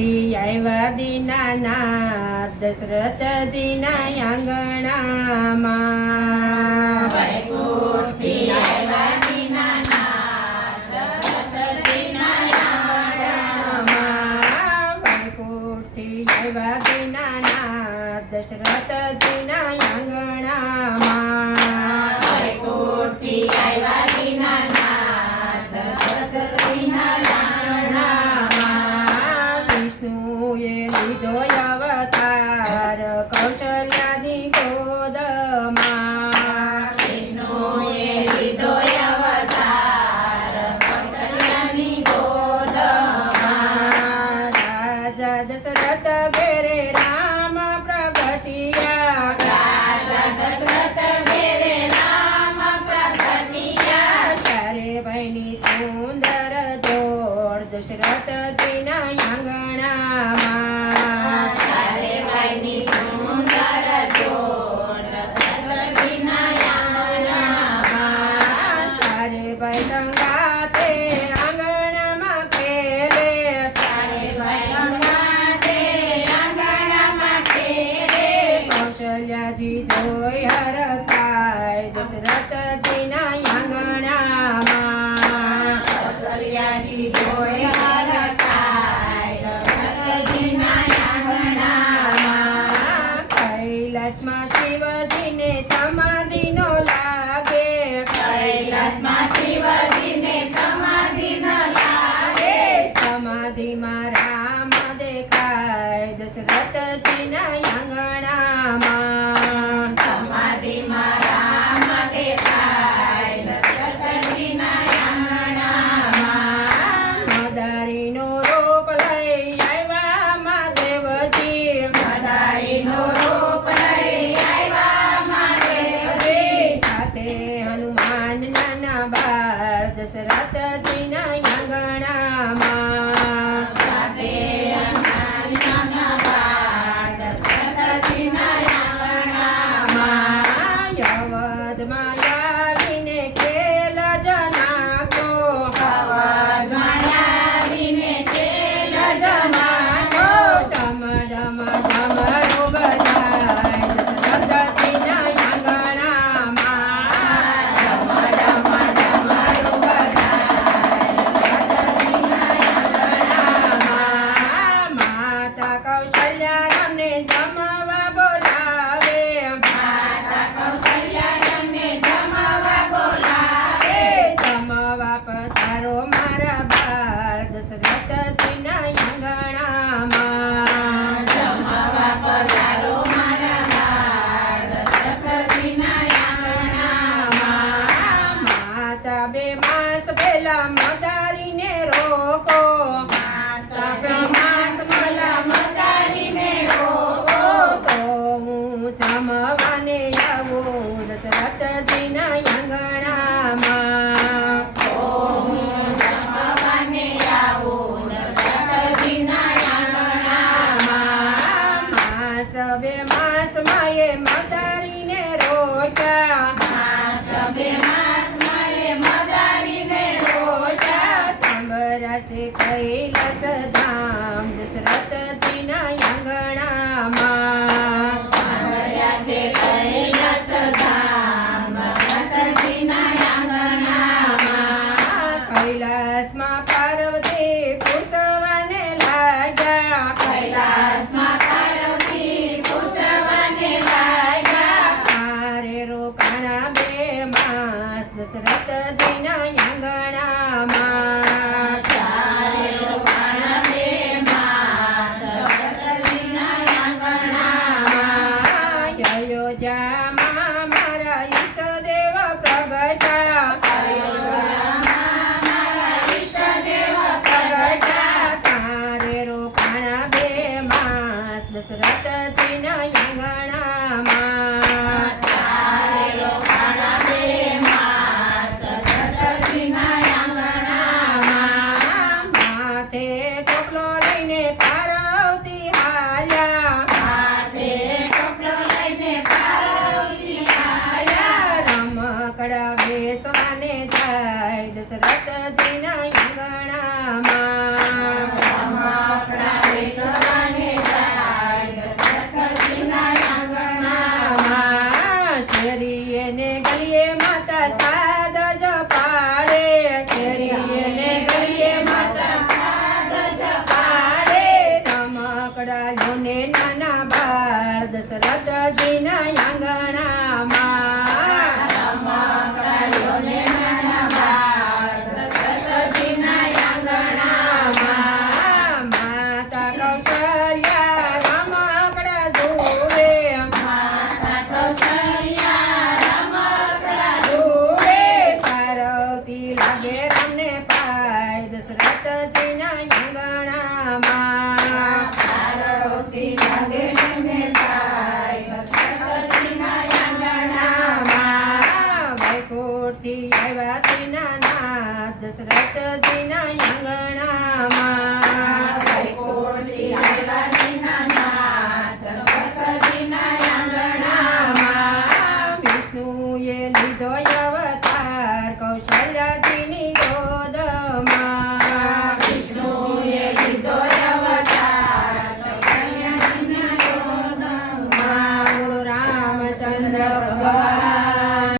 વૈકુંઠથી આવ્યા દીનાનાથ દશરથજીના આંગણામાં વૈકુંઠથી આવ્યા દીનાનાથ દશરથજીના આંગણામાં વૈકુંઠથી આવ્યા દીનાનાથ દશરથજીના આંગણામાં વૈકુંઠથી આવ્યા દીનાનાથ દશરથજીના આંગણામાં વિષ્ણુએ લીધો અવતાર કૌશલ્યાની ગોદમાં વિષ્ણુએ લીધો અવતાર કૌશલ્યાની ગોદમાં રાજા દશરથ ઘેરે રામ પ્રગટિયા રાજા દશરથ ઘેરે રામ પ્રગટિયા ચારે ભાઈની સુંદર જોડ દશરથજીના આંગણામાં ચારે ભાઈની સુંદર જોડ દશરથજીના આંગણામાં ચારે ભાઈ સંગાતે આંગણામાં ખેલે ચારે ભાઈ સંગાતે આંગણામાં ખેલે કૌશલ્યાજી જોઈ હરખાય દશરથજીના આંગણામાં કૌશલ્યાજી જોઈ હરખાય દશરથજીના આંગણામાં કૈલાસમાં શિવજીને સમાધિનો લાગે કૈલાસમાં શિવજીને સમાધિ ન લાગે સમાધિમાં રામ દેખાય દશરથજીના આંગણામાં સમાધિમાં રામ દેખાય દશરથજીના આંગણામાં મદારીનો રૂપ લઈ આવ્યા મહાદેવજી મદારીનો રૂપ લઈ આવ્યા મહાદેવજી સાથે હનુમાન નાના બાળ દશરથજીના આંગણામાં સાથે નાના બાળ દશરથજીના આંગણામાં યવદમાં આવીને ખેલ જનાકો અવધમાં આવીને ખેલ જમાનો ડમ ડમ ડમરૂ બજાય દશરથજીના આંગણામાં ડમ ડમ ડમરૂ બજાય દશરથજીના આંગણામાં માતા કૌશલ્યા રામને જમવા બોલાવે માતા કૌશલ્યાને જમવા બોલાવે જમવા પધારો મારા બાળ દશરથજીના આંગણામાં જમવા પધારો મારા બાળ દશરથજીના આંગણામાં માતા બે માસ પહેલા મદારીને રોકો માતા બે માસ પહેલા મદારીને રોકો તો હું જમવાને આવું દશરથજીના આંગણામાં જમવાને આવું દશરથજીના આંગણામાં માસ બે માસ માએ મદારીને રોક્યા માસ બે માસમાં એ મદારીને રોજા સાંભળાશે કૈલાસ ધામ દશરથજીના આંગણામાં આવ્યા છે કૈલાસ ધામ દશરથજીના આંગણામાં કૈલાસમાં પાર્વતી પૂછવાને લાગ્યા કૈલાસમાં પાર્વતી પૂછવાને લાગ્યા તારે રોકાણા બે માસ દશરથજીના આંગણામાં ચારે રોકાણા બે માસ દશરથજીના આંગણામાં અયોધ્યામાં મારા ઈષ્ટદેવ પ્રગટ્યા અયોધ્યામાં મારા ઈષ્ટદેવ પ્રગટ્યા તારે રોકાણા બે માસ દશરથજીના આંગણામાં ચારે રોકાણા બે માસ દશરથજીના આંગણામાં માથે ટોપલો લઈને પાર્વતી હાલ્યા માથે ટોપલો લઈને પાર્વતી આવ્યા રમકડા વેસવાને જાય દશરથજીના આંગણામાં રમકડા વેસવાને પકડાયો ને નાના બાળ દશરથજીના આંગણામાં